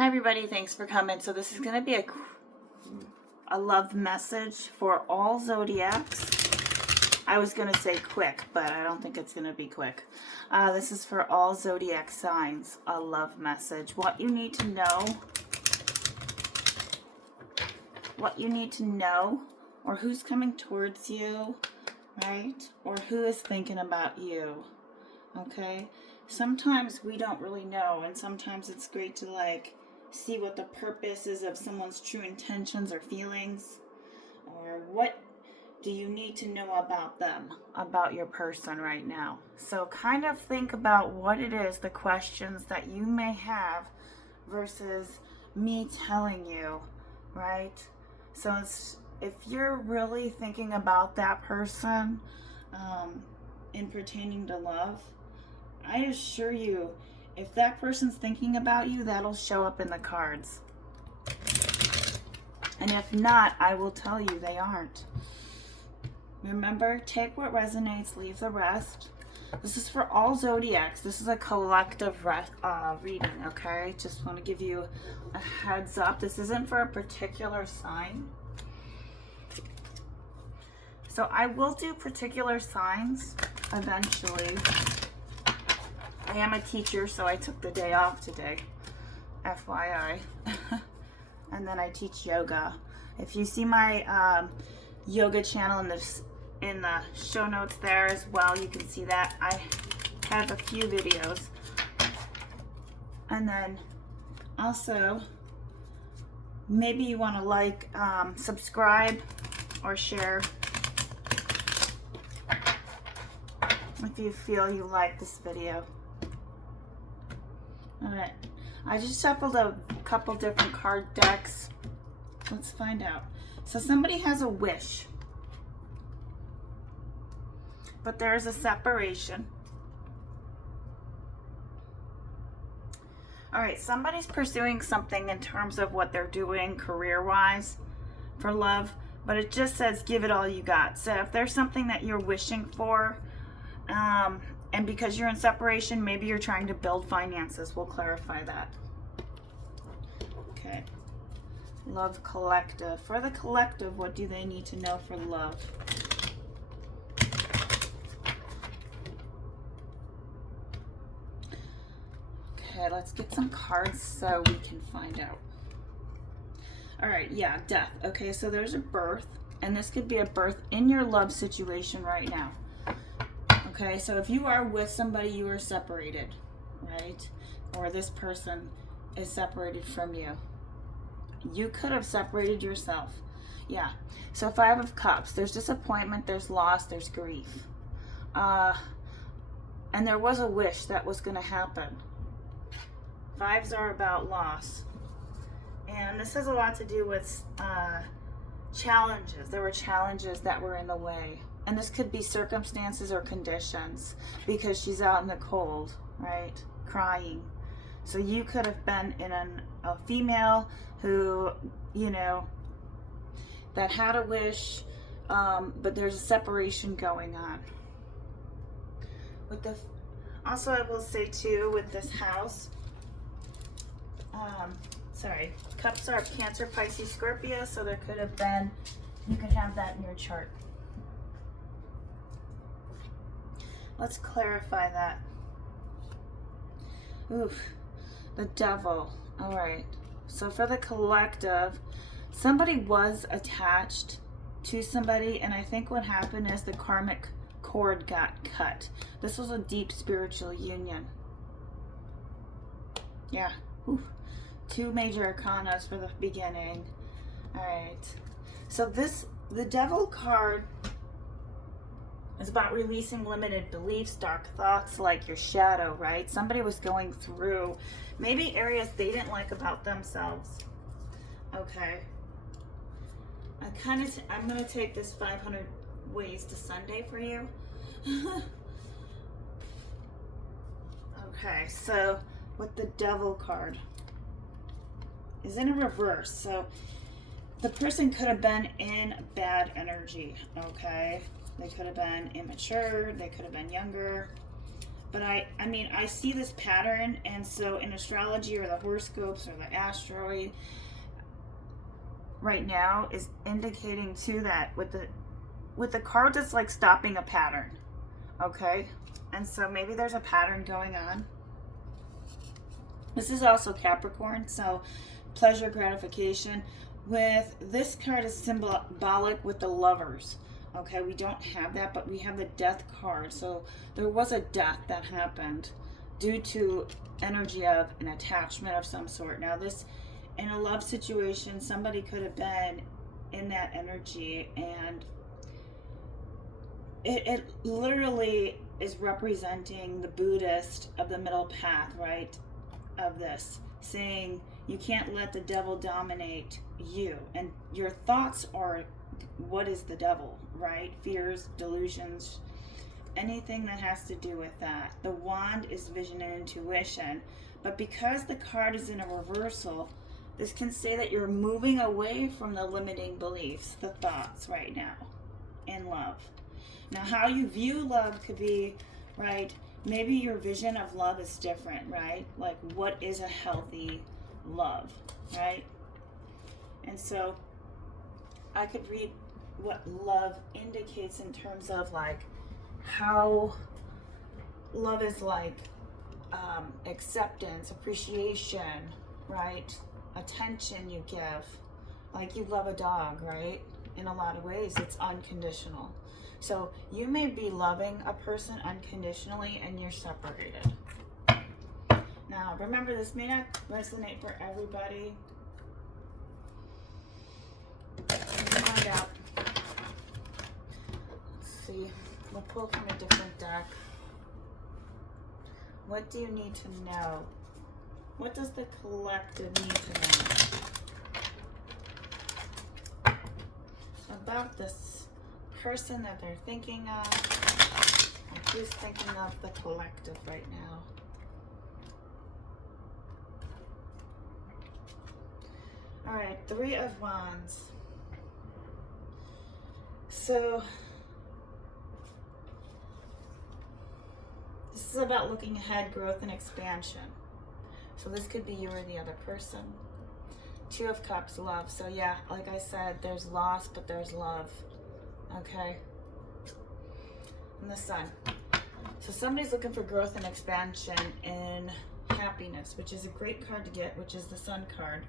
Hi everybody, thanks for coming. So this is going to be a love message for all zodiacs. I was going to say quick, but I don't think it's going to be quick. This is for all zodiac signs, a love message. What you need to know, or who's coming towards you, right? Or who is thinking about you, okay? Sometimes we don't really know, and sometimes it's great to see what the purpose is of someone's true intentions or feelings, or what do you need to know about them, about your person right now. So kind of think about what it is, the questions that you may have versus me telling you, right? So if you're really thinking about that person in pertaining to love, I assure you, if that person's thinking about you, that'll show up in the cards. And if not, I will tell you they aren't. Remember, take what resonates, leave the rest. This is for all zodiacs. This is a collective reading, okay? Just want to give you a heads up. This isn't for a particular sign. So I will do particular signs eventually. I am a teacher, so I took the day off today, FYI. And then I teach yoga. If you see my yoga channel in the show notes there as well, you can see that. I have a few videos. And then also, maybe you want to subscribe or share if you feel you like this video. Alright, I just shuffled a couple different card decks. Let's find out. So somebody has a wish, but there is a separation. Alright, somebody's pursuing something in terms of what they're doing career-wise for love, but it just says give it all you got. So if there's something that you're wishing for, and because you're in separation, maybe you're trying to build finances. We'll clarify that. Okay. Love collective. For the collective, what do they need to know for love? Okay, let's get some cards so we can find out. All right, yeah, death. Okay, so there's a birth, and this could be a birth in your love situation right now. Okay, so if you are with somebody, you are separated, right? Or this person is separated from you. You could have separated yourself. Yeah. So Five of Cups. There's disappointment, there's loss, there's grief. And there was a wish that was going to happen. Fives are about loss. And this has a lot to do with challenges. There were challenges that were in the way. And this could be circumstances or conditions, because she's out in the cold, right? Crying. So you could have been in a female who, that had a wish, but there's a separation going on. Also, I will say too, with this house, cups are Cancer, Pisces, Scorpio, so there could have been, you could have that in your chart. Let's clarify that. Oof, the Devil. All right. So for the collective, somebody was attached to somebody, and I think what happened is the karmic cord got cut. This was a deep spiritual union. Yeah. Oof. 2 major arcanas for the beginning. All right. So the Devil card is about releasing limited beliefs, dark thoughts, like your shadow, right? Somebody was going through maybe areas they didn't like about themselves. Okay. I'm going to take this 500 Ways to Sunday for you. Okay, so with the Devil card is in a reverse. So the person could have been in bad energy, okay? They could have been immature, they could have been younger, But I mean, I see this pattern, and so in astrology or the horoscopes or the astrology right now is indicating too that with the cards, it's like stopping a pattern. Okay, and so maybe there's a pattern going on. This is also Capricorn, so pleasure, gratification. With this card is symbolic with the lovers. Okay, we don't have that, but we have the death card. So there was a death that happened due to energy of an attachment of some sort. Now this, in a love situation, somebody could have been in that energy, and it literally is representing the Buddhist of the middle path, right? Of this, saying you can't let the devil dominate you, and your thoughts are what is the devil, right? Fears, delusions, anything that has to do with that. The wand is vision and intuition, but because the card is in a reversal, this can say that you're moving away from the limiting beliefs, the thoughts right now in love. Now how you view love could be, right, maybe your vision of love is different, right? Like, what is a healthy love, right? And so I could read what love indicates in terms of like how love is like acceptance, appreciation, right? Attention you give. Like you love a dog, right? In a lot of ways, it's unconditional. So you may be loving a person unconditionally and you're separated. Now, remember, this may not resonate for everybody. Let's find out. Let's see. We'll pull from a different deck. What do you need to know? What does the collective need to know about this person that they're thinking of? Or who's thinking of the collective right now? All right, Three of Wands. So this is about looking ahead, growth, and expansion. So this could be you or the other person. Two of Cups, love. So yeah, like I said, there's loss, but there's love. Okay. And the Sun. So somebody's looking for growth and expansion in happiness, which is a great card to get, which is the Sun card.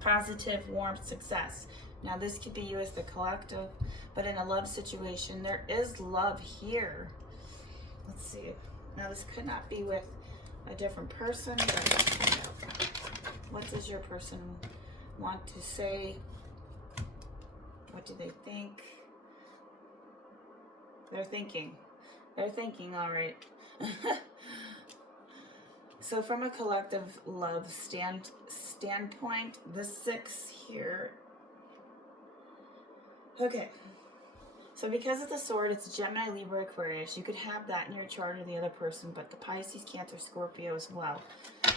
Positive, warmth, success. Now this could be you as the collective, but in a love situation, there is love here. Let's see. Now this could not be with a different person, but what does your person want to say? What do they think? They're thinking. They're thinking, all right. So from a collective love standpoint, the 6 here. Okay. So because of the sword, it's Gemini, Libra, Aquarius. You could have that in your chart or the other person, but the Pisces, Cancer, Scorpio as well.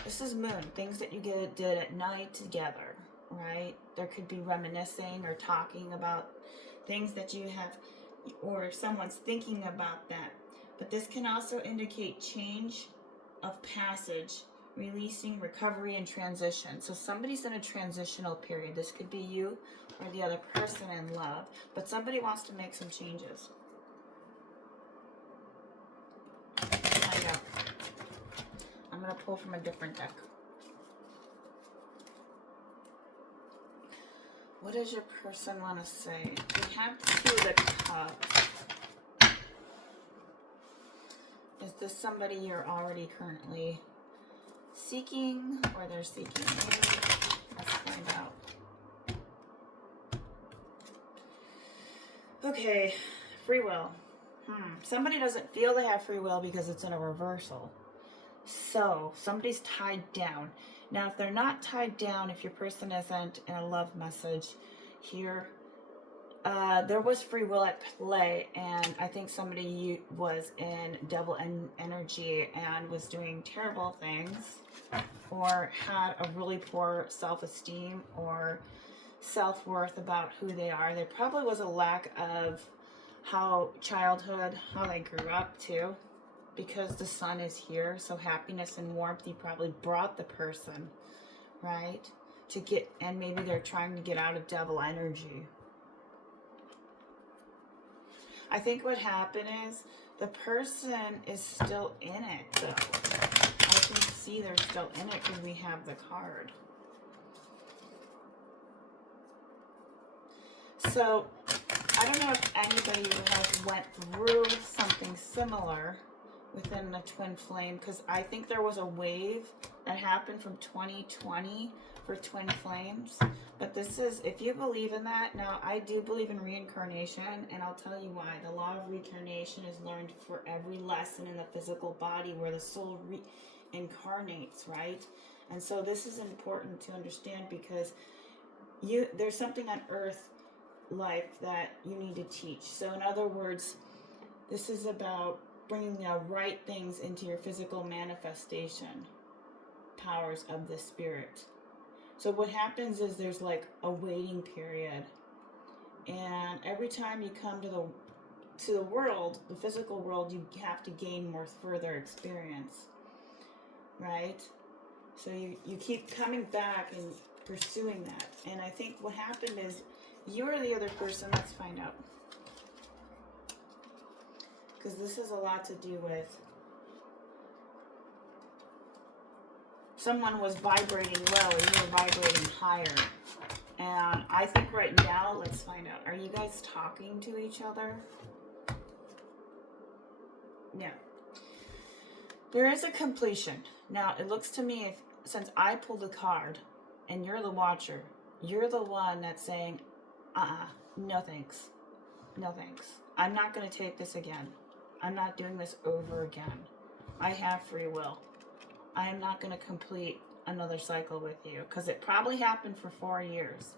This is Moon, things that you did at night together, right? There could be reminiscing or talking about things that you have, or someone's thinking about that. But this can also indicate change of passage, releasing, recovery, and transition. So somebody's in a transitional period. This could be you or the other person in love, but somebody wants to make some changes. Find out. I'm going to pull from a different deck. What does your person want to say? We have Two of the Cups. Is this somebody you're already currently seeking, or they're seeking you? Let's find out. Okay, free will. Somebody doesn't feel they have free will because it's in a reversal. So somebody's tied down. Now, if they're not tied down, if your person isn't in a love message here, there was free will at play, and I think somebody was in devil energy and was doing terrible things, or had a really poor self-esteem or self-worth about who they are. There probably was a lack of childhood, how they grew up too. because the sun is here. So happiness and warmth, you probably brought the person, right? To get, and maybe they're trying to get out of devil energy. I think what happened is the person is still in it, though. I can see they're still in it because we have the card. So, I don't know if anybody has went through something similar within the twin flame, because I think there was a wave that happened from 2020 for twin flames. But this is, if you believe in that, now I do believe in reincarnation, and I'll tell you why. The law of reincarnation is learned for every lesson in the physical body where the soul reincarnates, right? And so this is important to understand, because there's something on earth life that you need to teach. So in other words, this is about bringing the right things into your physical manifestation powers of the spirit. So what happens is there's like a waiting period, and every time you come to the world, the physical world, you have to gain more further experience, right? So you keep coming back and pursuing that. And I think what happened is you are the other person. Let's find out, because this has a lot to do with someone was vibrating low and you were vibrating higher. And I think right now, let's find out. Are you guys talking to each other? Yeah. There is a completion. Now, it looks to me, since I pulled a card and you're the watcher, you're the one that's saying, no thanks. No thanks. I'm not going to take this again. I'm not doing this over again. I have free will. I am not going to complete another cycle with you, because it probably happened for 4 years.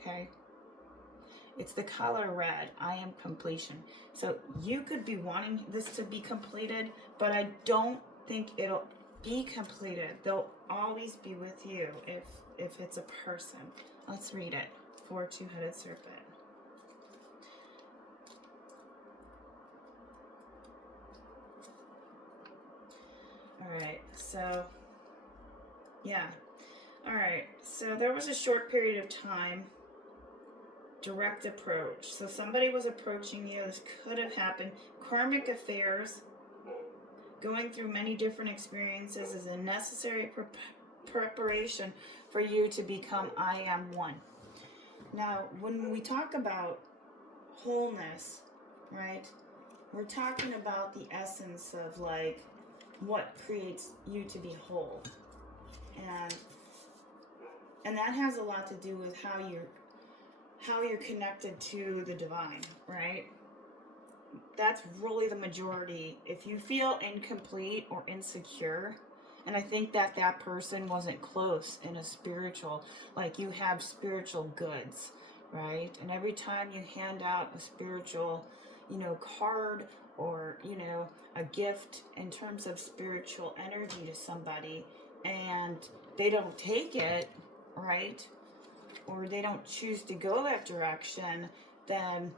Okay? It's the color red. I am completion. So you could be wanting this to be completed, but I don't think it'll be completed. They'll always be with you if it's a person. Let's read it. For two-headed serpent. Alright, so, yeah. Alright, so there was a short period of time, direct approach. So somebody was approaching you. This could have happened. Karmic affairs, going through many different experiences, is a necessary preparation for you to become I am one. Now, when we talk about wholeness, right, we're talking about the essence of like what creates you to be whole. And that has a lot to do with how you're connected to the divine, right? That's really the majority. If you feel incomplete or insecure, and I think that person wasn't close in a spiritual, like you have spiritual goods, right? And every time you hand out a spiritual, card or, a gift in terms of spiritual energy to somebody, and they don't take it, right? Or they don't choose to go that direction, then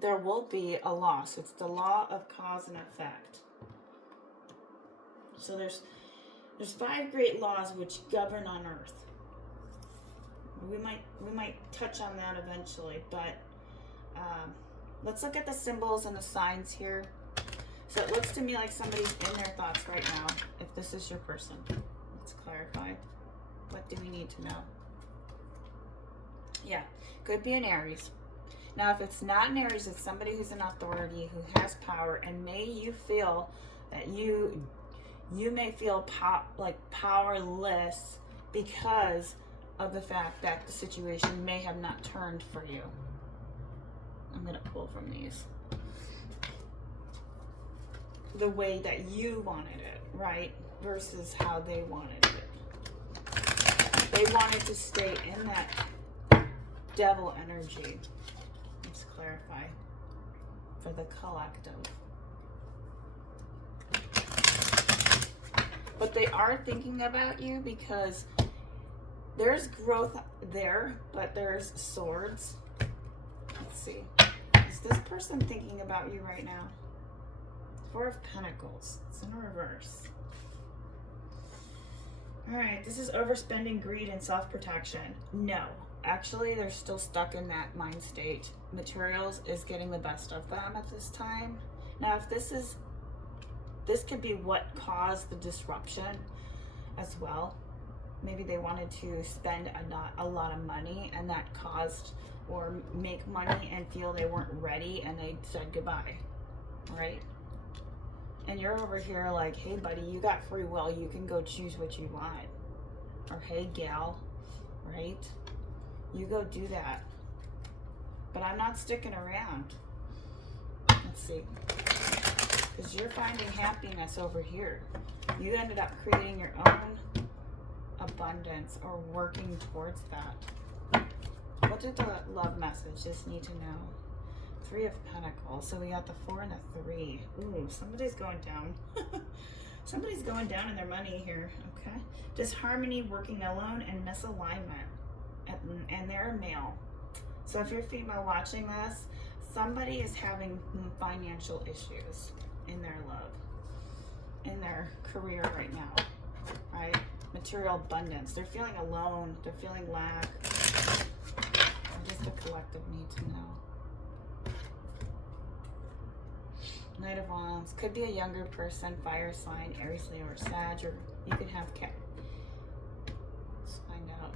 there will be a loss. It's the law of cause and effect. So there's 5 great laws which govern on earth. We might touch on that eventually, but let's look at the symbols and the signs here. So it looks to me like somebody's in their thoughts right now, if this is your person. Let's clarify. What do we need to know? Yeah, could be an Aries. Now, if it's not an Aries, it's somebody who's an authority, who has power, and may you feel that you may feel powerless because of the fact that the situation may have not turned for you. I'm going to pull from these. The way that you wanted it, right? Versus how they wanted it. They wanted to stay in that devil energy. Let's clarify. For the collective. But they are thinking about you because there's growth there, but there's swords. Let's see. Is this person thinking about you right now? Four of Pentacles. It's in reverse. All right, this is overspending, greed, and self-protection. No, actually, they're still stuck in that mind state. Materials is getting the best of them at this time. Now, if this could be what caused the disruption as well. Maybe they wanted to spend a lot of money, and that caused, or make money and feel they weren't ready, and they said goodbye, right? And you're over here like, hey buddy, you got free will, you can go choose what you want. Or hey gal, right? You go do that. But I'm not sticking around. Let's see. Because you're finding happiness over here. You ended up creating your own abundance or working towards that. What did the love message just need to know? Three of Pentacles. So we got the 4 and the 3. Ooh, somebody's going down. Somebody's going down in their money here. Okay. Disharmony, working alone, and misalignment. And they're a male. So if you're female watching this, somebody is having financial issues in their love, in their career right now, right? Material abundance. They're feeling alone. They're feeling lack. What does the collective need to know? Knight of Wands. Could be a younger person, fire sign, Aries, Leo, or Sag, or you could have cat. Let's find out.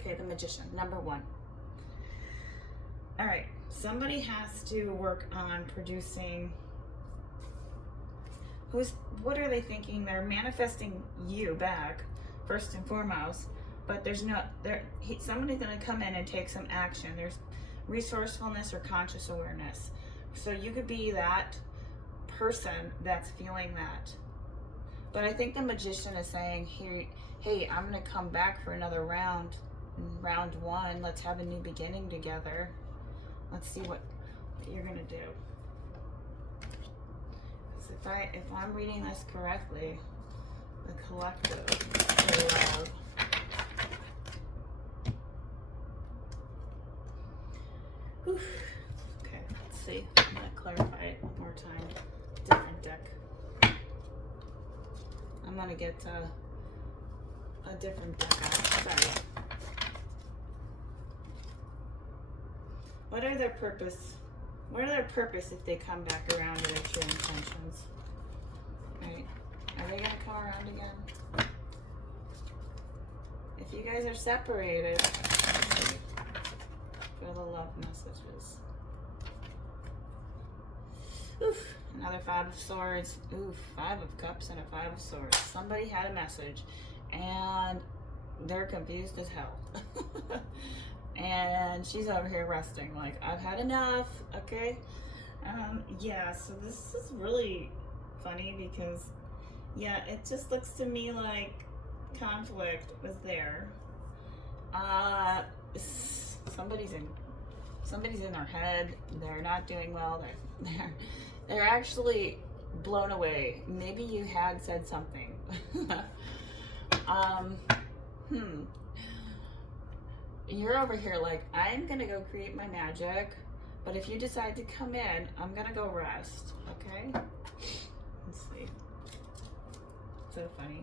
Okay, the Magician, number 1. All right, somebody has to work on producing. What are they thinking? They're manifesting you back, first and foremost, but there's no, somebody's gonna come in and take some action. There's resourcefulness or conscious awareness. So you could be that person that's feeling that. But I think the Magician is saying, hey, I'm gonna come back for another round. Round 1, let's have a new beginning together. Let's see what you're gonna do. If I'm reading this correctly, the collective, the love. Whew. Okay, let's see. I'm gonna clarify it one more time. Different deck. I'm gonna get a different deck out. Sorry. What are their purpose? What are their purpose if they come back around to their true intentions? Right? Are they gonna come around again? If you guys are separated, let's see. For the love messages. Oof, another 5 of Swords. Oof, 5 of Cups and a 5 of Swords. Somebody had a message and they're confused as hell. And she's over here resting, like, I've had enough, okay? Yeah, so this is really funny because, yeah, it just looks to me like conflict was there. Somebody's in their head. They're not doing well. They're actually blown away. Maybe you had said something. You're over here like, I'm gonna go create my magic, but if you decide to come in, I'm gonna go rest, okay? Let's see. So funny.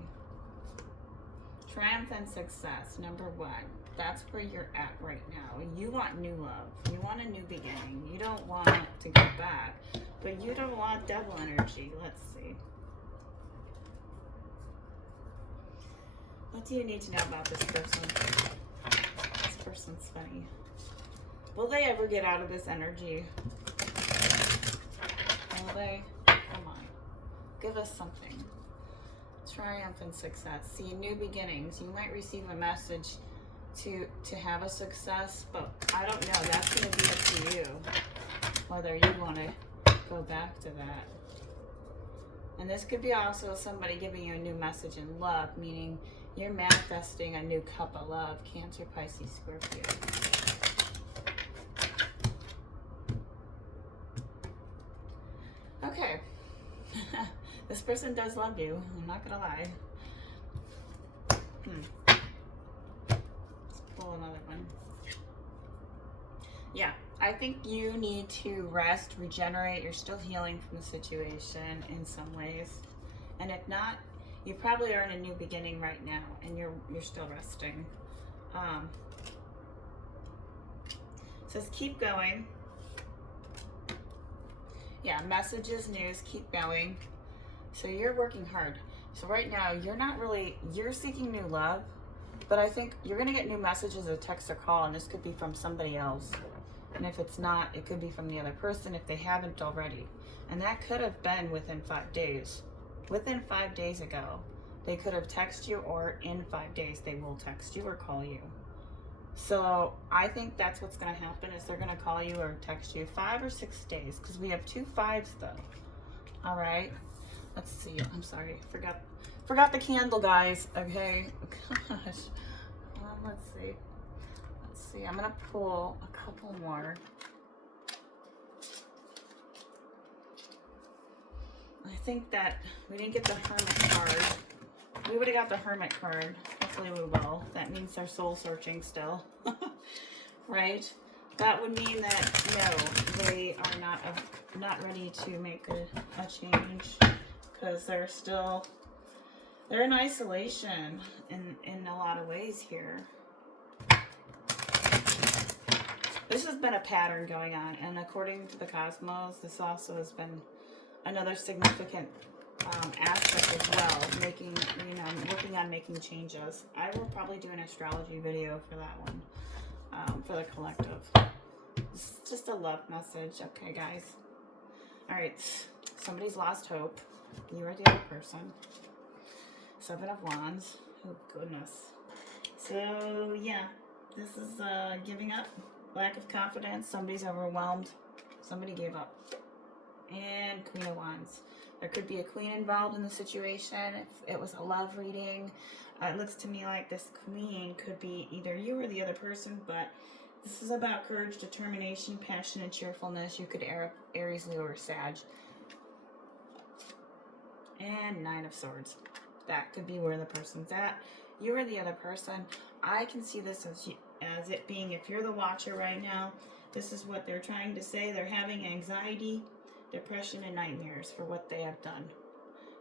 Triumph and success, number 1. That's where you're at right now. You want new love. You want a new beginning. You don't want to go back, but you don't want devil energy. Let's see. What do you need to know about this person? Person's funny. Will they ever get out of this energy? Will they? Come on. Give us something. Triumph and success. See, new beginnings. You might receive a message to have a success, but I don't know. That's going to be up to you. Whether you want to go back to that. And this could be also somebody giving you a new message in love, meaning you're manifesting a new cup of love. Cancer, Pisces, Scorpio. Okay. This person does love you. I'm not gonna lie. Let's pull another one. Yeah, I think you need to rest, regenerate. You're still healing from the situation in some ways. And if not, you probably are in a new beginning right now and you're still resting. Says keep going. Yeah, messages, news, keep going. So you're working hard. So right now you're seeking new love, but I think you're gonna get new messages, a text or call, and this could be from somebody else. And if it's not, it could be from the other person if they haven't already. And that could have been within 5 days. Within 5 days ago, they could have texted you, or in 5 days they will text you or call you. So I think that's what's going to happen, is they're going to call you or text you 5 or 6 days, because we have 2 5s though. All right, let's see. I'm sorry, forgot the candle, guys. Okay, gosh. Let's see. I'm gonna pull a couple more. I think that we didn't get the Hermit card. We would have got the Hermit card. Hopefully we will. That means they're soul searching still. Right? That would mean that no, they are not ready to make a change, because they're in isolation in a lot of ways here. This has been a pattern going on, and according to the cosmos, this also has been another significant aspect as well, working on making changes. I will probably do an astrology video for that one, for the collective. It's just a love message, okay, guys? All right, somebody's lost hope. You are the other person. 7 of Wands. Oh, goodness. So, yeah, this is giving up. Lack of confidence. Somebody's overwhelmed. Somebody gave up. And Queen of Wands. There could be a queen involved in the situation. If it was a love reading, it looks to me like this queen could be either you or the other person, but this is about courage, determination, passion, and cheerfulness. You could Aries, Leo, or Sag. And 9 of Swords. That could be where the person's at. You or the other person. I can see this as it being, if you're the watcher right now, this is what they're trying to say. They're having anxiety, depression, and nightmares for what they have done.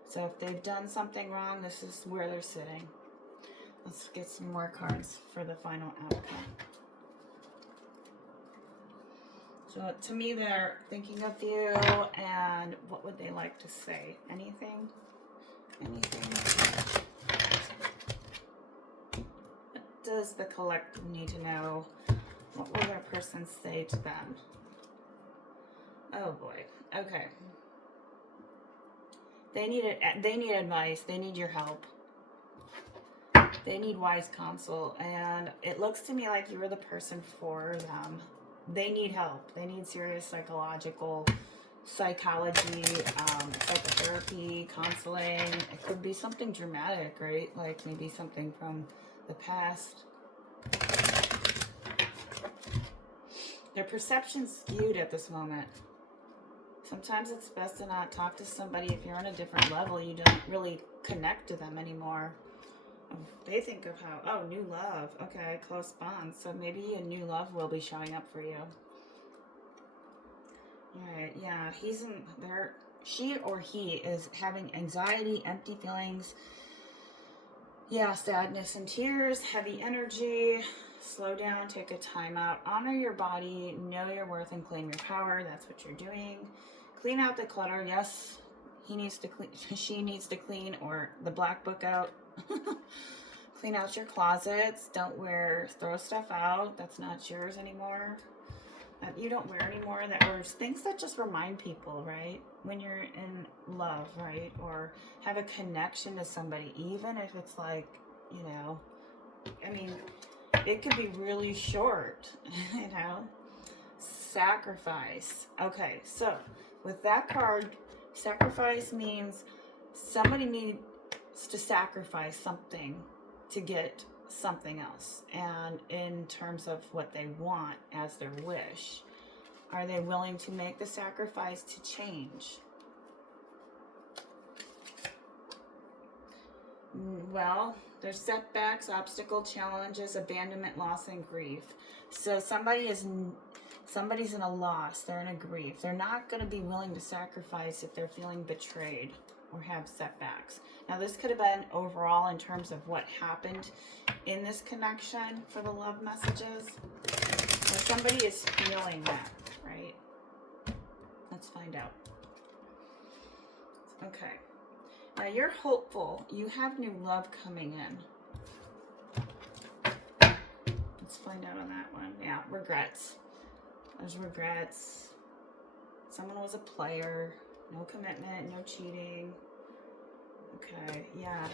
So if they've done something wrong, this is where they're sitting. Let's get some more cards for the final outcome. So to me, they're thinking of you, and what would they like to say? Anything? Anything? What does the collective need to know? What will their person say to them? Oh boy. Okay. They need advice. They need your help. They need wise counsel, and it looks to me like you were the person for them. They need help. They need serious psychology, psychotherapy, counseling. It could be something dramatic, right? Like maybe something from the past. Their perception's skewed at this moment. Sometimes it's best to not talk to somebody if you're on a different level. You don't really connect to them anymore. They think of how, oh, new love. Okay, close bonds. So maybe a new love will be showing up for you. Alright, yeah, he's in there. She or he is having anxiety, empty feelings. Yeah, sadness and tears, heavy energy. Slow down, take a time out. Honor your body, know your worth, and claim your power. That's what you're doing. Clean out the clutter. Yes, he needs to clean. She needs to clean, or the black book out. Clean out your closets. Throw stuff out that's not yours anymore, that you don't wear anymore, that were things that just remind people, right, when you're in love, right, or have a connection to somebody, even if it's like, I mean, it could be really short. Sacrifice. Okay, so with that card, sacrifice means somebody needs to sacrifice something to get something else. And in terms of what they want as their wish, are they willing to make the sacrifice to change? Well, there's setbacks, obstacle, challenges, abandonment, loss, and grief. So somebody is Somebody's in a loss. They're in a grief. They're not going to be willing to sacrifice if they're feeling betrayed or have setbacks. Now, this could have been overall in terms of what happened in this connection for the love messages. Or somebody is feeling that, right? Let's find out. Okay. Now, you're hopeful. You have new love coming in. Let's find out on that one. Yeah, regrets. There's regrets. Someone was a player. No commitment, no cheating. Okay, yeah.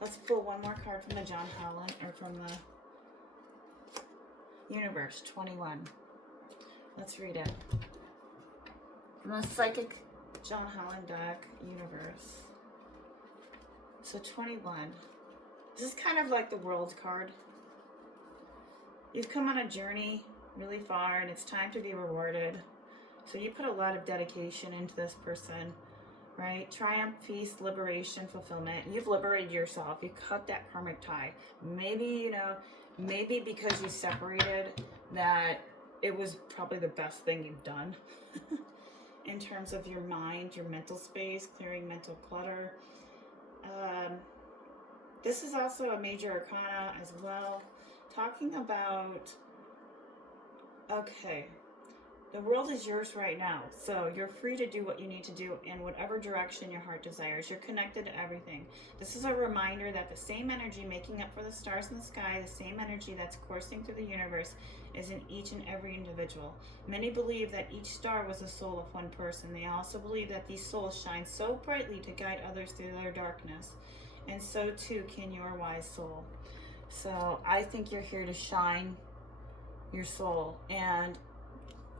Let's pull one more card from the John Howland, or from the universe, 21. Let's read it. From the Psychic John Howland deck, universe. So 21. This is kind of like the World card. You've come on a journey really far, and it's time to be rewarded. So you put a lot of dedication into this person, right? Triumph, peace, liberation, fulfillment. You've liberated yourself. You cut that karmic tie. Maybe, maybe because you separated, that it was probably the best thing you've done in terms of your mind, your mental space, clearing mental clutter. This is also a major arcana as well, talking about, okay, the world is yours right now, so you're free to do what you need to do in whatever direction your heart desires. You're connected to everything. This is a reminder that the same energy making up for the stars in the sky, the same energy that's coursing through the universe, is in each and every individual. Many believe that each star was the soul of one person. They also believe that these souls shine so brightly to guide others through their darkness. And so too can your wise soul. So I think you're here to shine your soul. And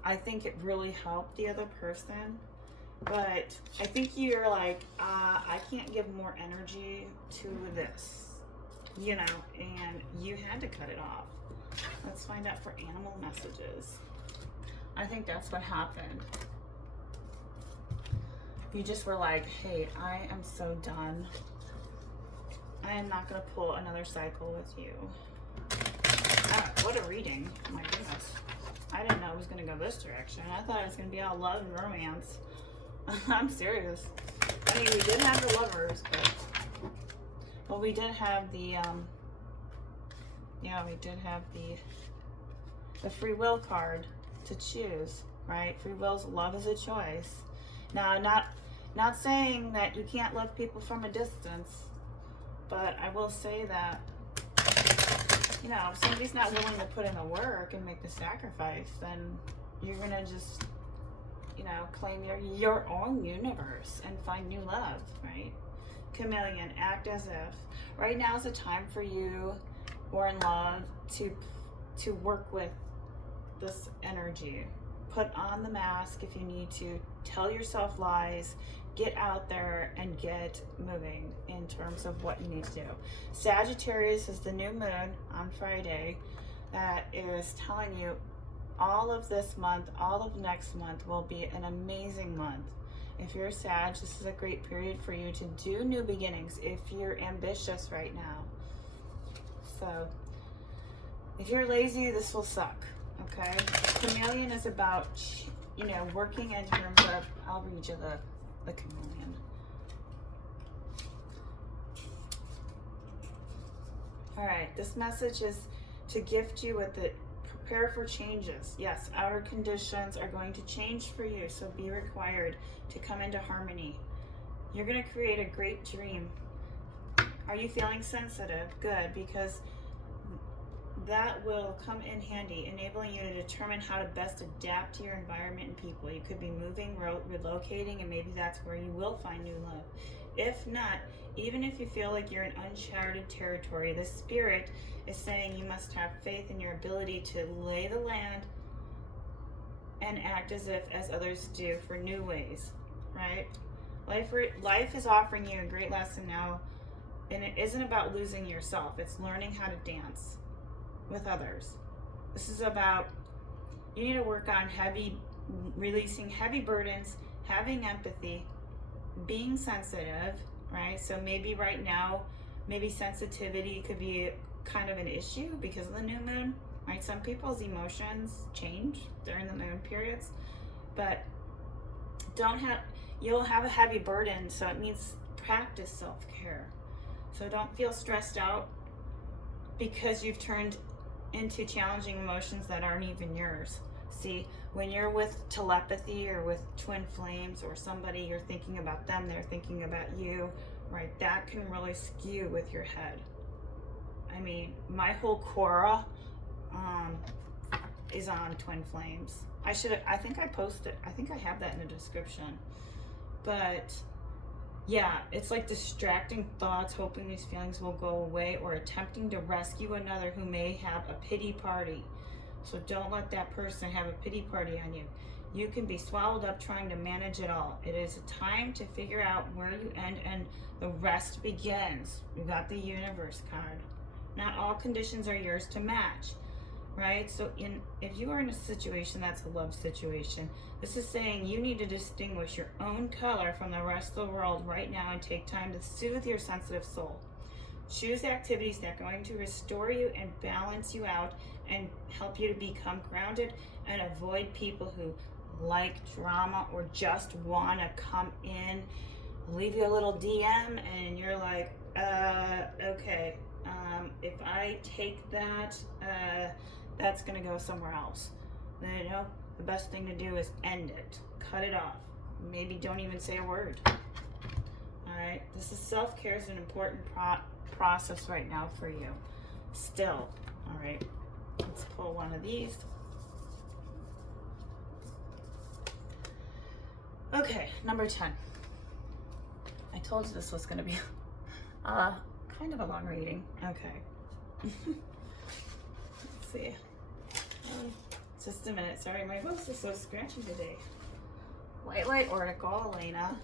I think it really helped the other person. But I think you're like, I can't give more energy to this, and you had to cut it off. Let's find out for animal messages. I think that's what happened. You just were like, hey, I am so done. I am not going to pull another cycle with you. What a reading. Oh my goodness. I didn't know it was going to go this direction. I thought it was going to be all love and romance. I'm serious. I mean, we did have the lovers, but... Well, we did have the, we did have the free will card to choose, right? Free will's love is a choice. Now, not saying that you can't love people from a distance, but I will say that, if somebody's not willing to put in the work and make the sacrifice, then you're going to just, claim your own universe and find new love, right? Chameleon, act as if. Right now is a time for you, or in love, to work with this energy. Put on the mask if you need to. Tell yourself lies. Get out there and get moving in terms of what you need to do. Sagittarius is the new moon on Friday that is telling you all of this month, all of next month will be an amazing month. If you're Sag, this is a great period for you to do new beginnings if you're ambitious right now. So if you're lazy, this will suck, okay? Chameleon is about, working in terms of, I'll read you the chameleon. All right, this message is to gift you with it. Prepare for changes. Yes, outer conditions are going to change for you, so be required to come into harmony. You're going to create a great dream. Are you feeling sensitive? Good, because that will come in handy, enabling you to determine how to best adapt to your environment and people. You could be moving, relocating, and maybe that's where you will find new love. If not, even if you feel like you're in uncharted territory, the spirit is saying you must have faith in your ability to lay the land and act as others do for new ways, right? Life is offering you a great lesson now, and it isn't about losing yourself. It's learning how to dance with others. This is about, you need to work on releasing heavy burdens, having empathy, being sensitive, right? So maybe right now, maybe sensitivity could be kind of an issue because of the new moon. right? Some people's emotions change during the moon periods, but you'll have a heavy burden, so it means practice self-care. So don't feel stressed out because you've turned into challenging emotions that aren't even yours. See, when you're with telepathy or with twin flames or somebody, you're thinking about them, they're thinking about you, right? That can really skew with your head. I mean, my whole Quora is on twin flames. I think I posted, I think I have that in the description. But yeah, it's like distracting thoughts, hoping these feelings will go away, or attempting to rescue another who may have a pity party. So don't let that person have a pity party on you. You can be swallowed up trying to manage it all. It is a time to figure out where you end and the rest begins. You got the universe card. Not all conditions are yours to match, right? So if you are in a situation that's a love situation, this is saying you need to distinguish your own color from the rest of the world right now and take time to soothe your sensitive soul. Choose activities that are going to restore you and balance you out and help you to become grounded, and avoid people who like drama or just want to come in, leave you a little DM, and you're like, okay, if I take that, that's going to go somewhere else. Then, you know, the best thing to do is end it, cut it off. Maybe don't even say a word. All right, this is self-care is an important process right now for you. Still, all right. Let's pull one of these. Okay, number 10. I told you this was going to be kind of a long reading. Okay. Let's see. Just a minute. Sorry, my voice is so scratchy today. White Light Oracle, Elena.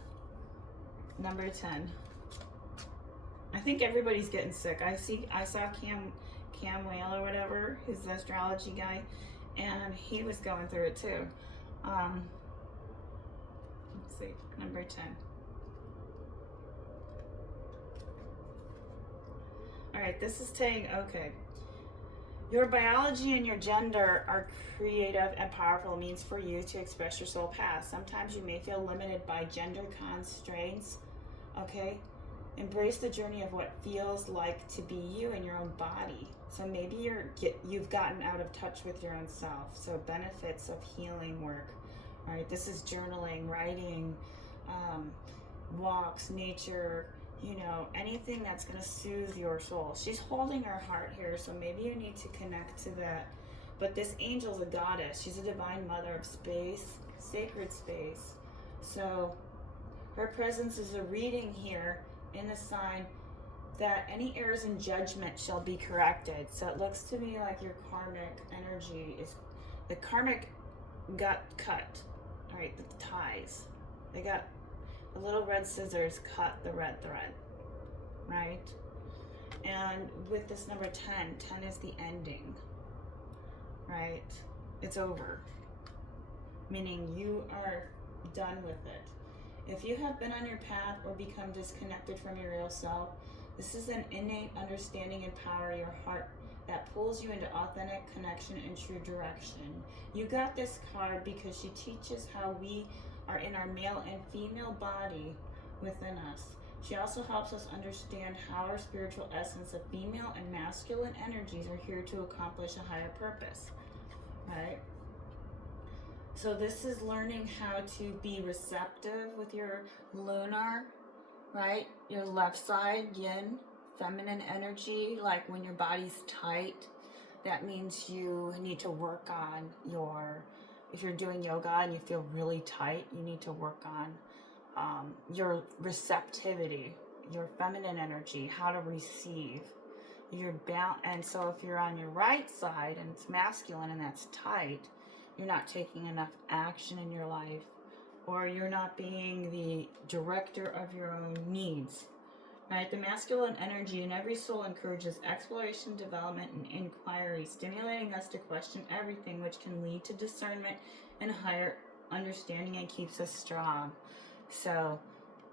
Number 10. I think everybody's getting sick. I saw Cam Whale or whatever, who's the astrology guy, and he was going through it too. Let's see, number 10. All right, this is saying, okay, your biology and your gender are creative and powerful means for you to express your soul path. Sometimes you may feel limited by gender constraints, okay? Embrace the journey of what feels like to be you in your own body. So maybe you've gotten out of touch with your own self. So benefits of healing work. All right, this is journaling, writing, walks, nature, you know, anything that's going to soothe your soul. She's holding her heart here, so maybe you need to connect to that. But this angel's a goddess. She's a divine mother of space, sacred space. So her presence is a reading here in the sign that any errors in judgment shall be corrected. So it looks to me like your karmic energy is, the karmic got cut. All right, the ties. They got the little red scissors cut the red thread, right? And with this number 10, 10 is the ending, right? It's over, meaning you are done with it. If you have been on your path or become disconnected from your real self, this is an innate understanding and power of your heart that pulls you into authentic connection and true direction. You got this card because she teaches how we are in our male and female body within us. She also helps us understand how our spiritual essence of female and masculine energies are here to accomplish a higher purpose, right? So this is learning how to be receptive with your lunar, right? Your left side, yin, feminine energy, like when your body's tight, that means you need to work on if you're doing yoga and you feel really tight, you need to work on your receptivity, your feminine energy, how to receive your and so if you're on your right side and it's masculine and that's tight, you're not taking enough action in your life, or you're not being the director of your own needs, right? The masculine energy in every soul encourages exploration, development, and inquiry, stimulating us to question everything, which can lead to discernment and higher understanding and keeps us strong. So,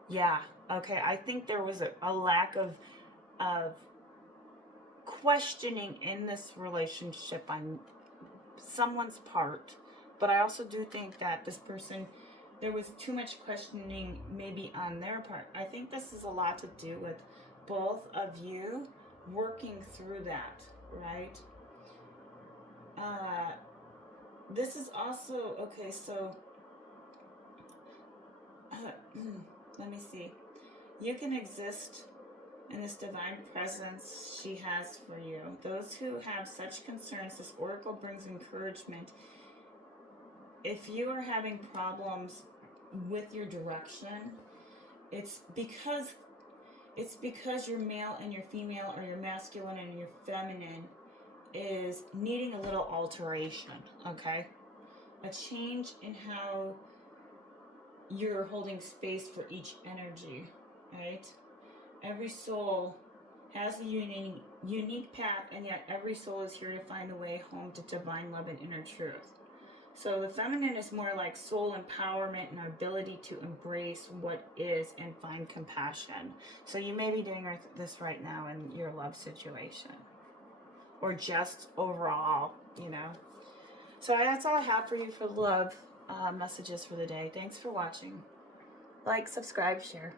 yeah, okay, I think there was a lack of questioning in this relationship on someone's part. But I also do think that this person, there was too much questioning maybe on their part. I think this is a lot to do with both of you working through that, right? This is also, okay, so, let me see. You can exist in this divine presence she has for you. Those who have such concerns, this oracle brings encouragement. If you are having problems with your direction, it's because your male and your female, or your masculine and your feminine, is needing a little alteration, okay? A change in how you're holding space for each energy, right? Every soul has a unique path, and yet every soul is here to find the way home to divine love and inner truth. So the feminine is more like soul empowerment and our ability to embrace what is and find compassion. So you may be doing this right now in your love situation, or just overall, you know. So that's all I have for you for love messages for the day. Thanks for watching. Like, subscribe, share.